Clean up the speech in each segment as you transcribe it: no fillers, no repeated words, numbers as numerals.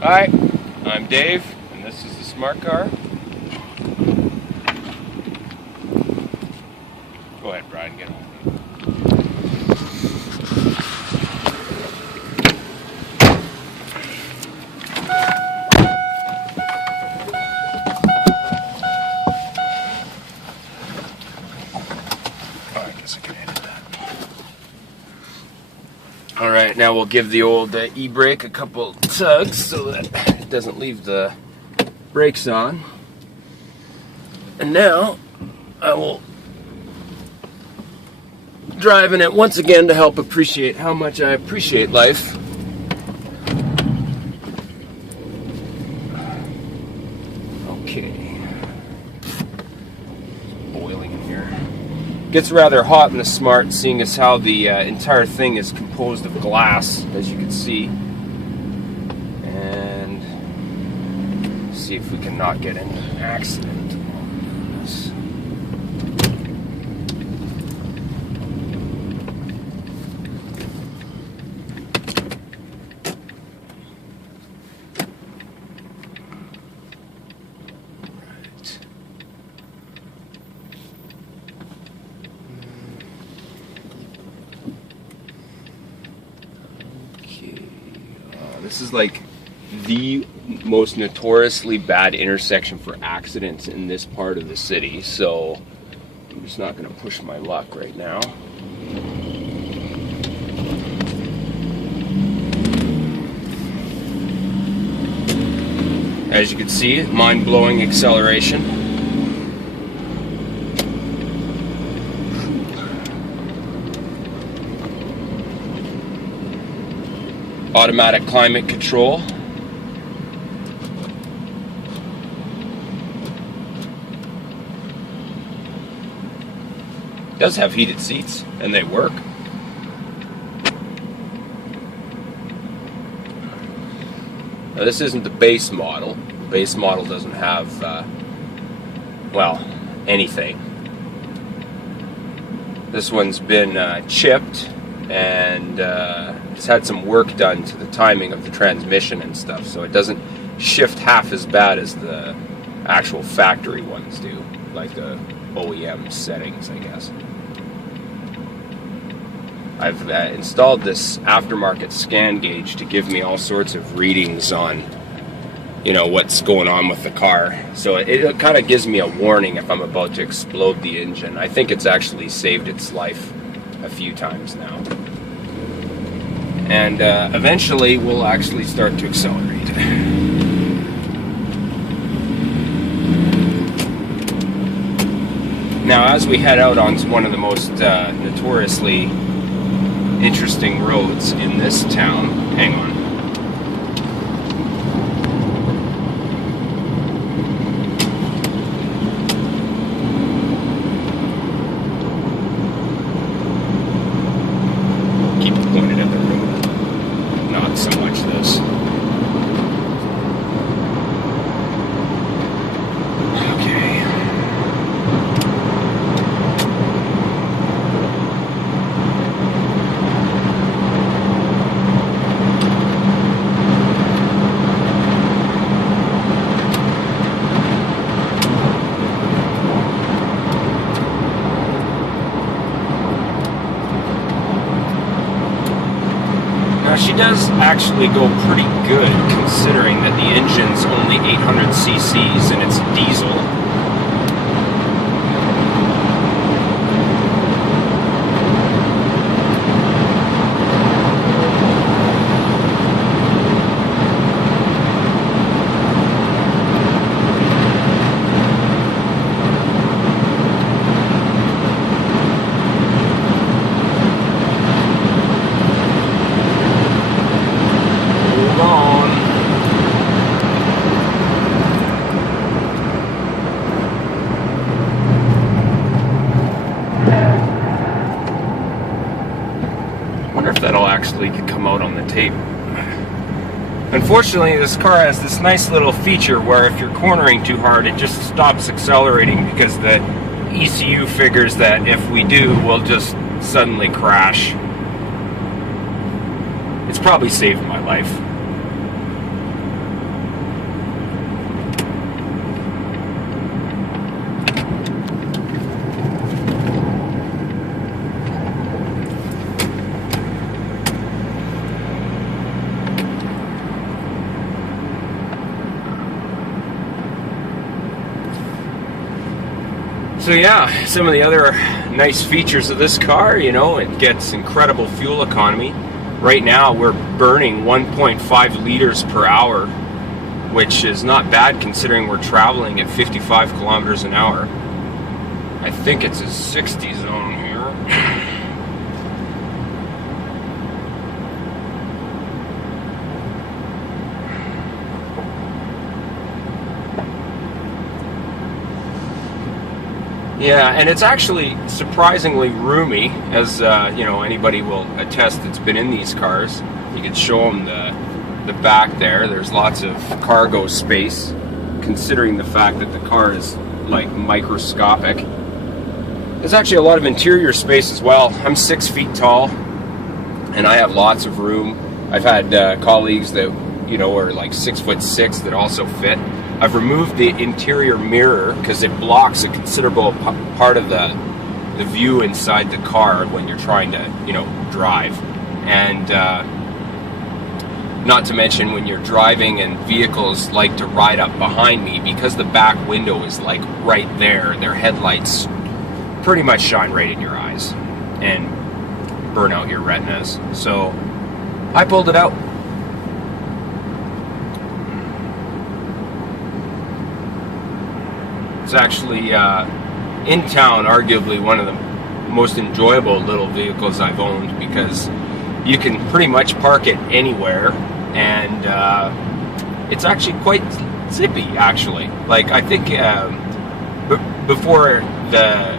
Hi, I'm Dave, and this is the Smart Car. Go ahead, Brian, get on. Oh, I guess I can edit that. All right, now we'll give the old e-brake a couple tugs so that it doesn't leave the brakes on. And now I will drive in it once again to help appreciate how much I appreciate life. Okay. It's boiling in here. Gets rather hot in the Smart, seeing as how the entire thing is composed of glass, as you can see. And see if we can not get into an accident. This is like the most notoriously bad intersection for accidents in this part of the city, so I'm just not going to push my luck right now. As you can see, mind-blowing acceleration. Automatic climate control. It does have heated seats, and they work. Now, this isn't the base model. The base model doesn't have, well, anything. This one's been chipped and it's had some work done to the timing of the transmission and stuff, so it doesn't shift half as bad as the actual factory ones do, like the OEM settings, I guess. I've installed this aftermarket scan gauge to give me all sorts of readings on, you know, what's going on with the car. So it kind of gives me a warning if I'm about to explode the engine. I think it's actually saved its life a few times now. And eventually we'll actually start to accelerate. Now, as we head out onto one of the most notoriously interesting roads in this town, hang on. She does actually go pretty good, considering that the engine's only 800 cc's and it's diesel. Actually could come out on the tape. Unfortunately, this car has this nice little feature where if you're cornering too hard, it just stops accelerating because the ECU figures that if we do, we'll just suddenly crash. It's probably saved my life. So yeah, some of the other nice features of this car, you know, it gets incredible fuel economy. Right now we're burning 1.5 liters per hour, which is not bad considering we're traveling at 55 kilometers an hour. I think it's a 60 zone here. Yeah, and it's actually surprisingly roomy, as you know, anybody will attest that's been in these cars. You can show them the back there. There's lots of cargo space, considering the fact that the car is like microscopic. There's actually a lot of interior space as well. I'm 6 feet tall, and I have lots of room. I've had colleagues that, you know, are like 6'6" that also fit. I've removed the interior mirror because it blocks a considerable part of the view inside the car when you're trying to, you know, drive. And not to mention when you're driving and vehicles like to ride up behind me, because the back window is like right there, their headlights pretty much shine right in your eyes and burn out your retinas. So I pulled it out. It's actually in town, arguably one of the most enjoyable little vehicles I've owned, because you can pretty much park it anywhere, and it's actually quite zippy, actually. Like, I think before the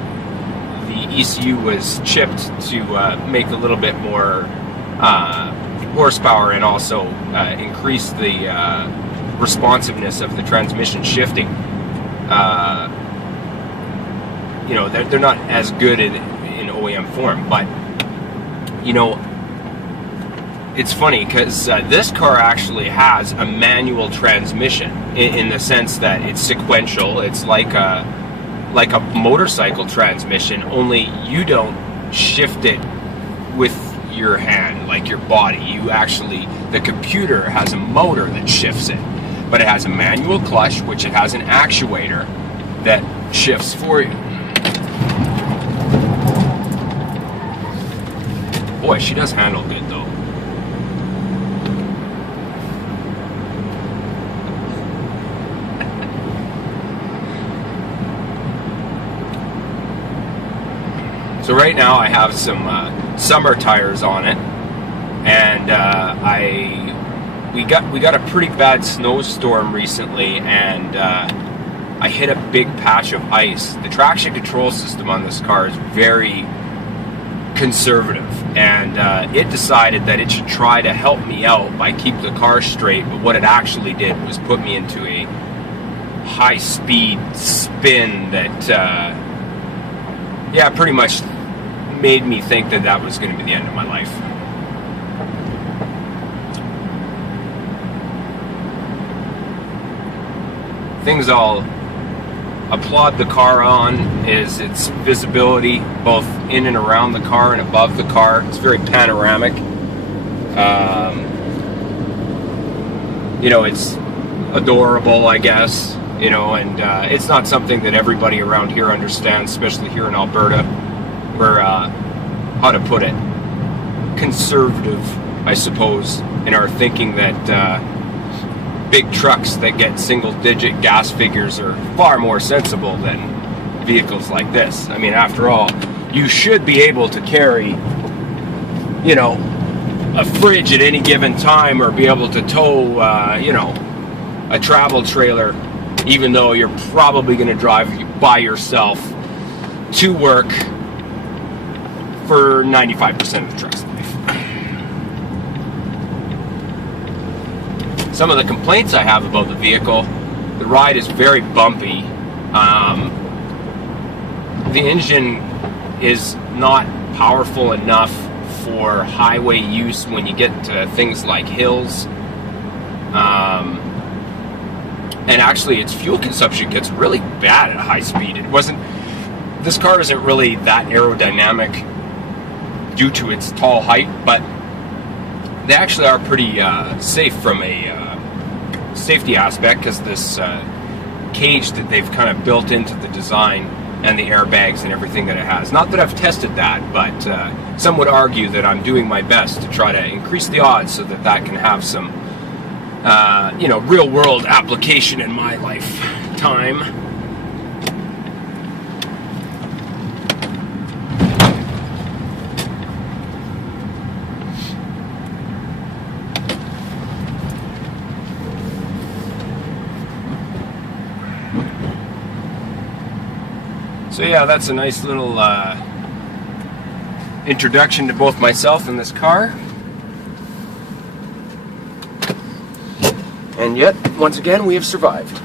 ECU was chipped to make a little bit more horsepower and also increase the responsiveness of the transmission shifting. You know, they're not as good in OEM form, but you know, it's funny because this car actually has a manual transmission in the sense that it's sequential. It's like a motorcycle transmission, only you don't shift it with your hand like your body. You actually, the computer has a motor that shifts it. But it has a manual clutch, which it has an actuator that shifts for you. Boy, she does handle good though. So right now I have some summer tires on it, and we got a pretty bad snowstorm recently, and I hit a big patch of ice. The traction control system on this car is very conservative, and it decided that it should try to help me out by keep the car straight, but what it actually did was put me into a high-speed spin that yeah, pretty much made me think that that was going to be the end of my life. Things I'll applaud the car on is its visibility, both in and around the car and above the car. It's very panoramic. You know, it's adorable, I guess, you know, and it's not something that everybody around here understands, especially here in Alberta. We're, how to put it, conservative, I suppose, in our thinking that big trucks that get single-digit gas figures are far more sensible than vehicles like this. I mean, after all, you should be able to carry, you know, a fridge at any given time, or be able to tow, you know, a travel trailer, even though you're probably going to drive by yourself to work for 95% of the truck's life. Some of the complaints I have about the vehicle: the ride is very bumpy. The engine is not powerful enough for highway use when you get to things like hills. And actually, its fuel consumption gets really bad at high speed. This car isn't really that aerodynamic due to its tall height, but they actually are pretty safe from a safety aspect, because this cage that they've kind of built into the design and the airbags and everything that it has. Not that I've tested that, but some would argue that I'm doing my best to try to increase the odds so that that can have some, you know, real-world application in my lifetime. So yeah, that's a nice little introduction to both myself and this car. And yet, once again, we have survived.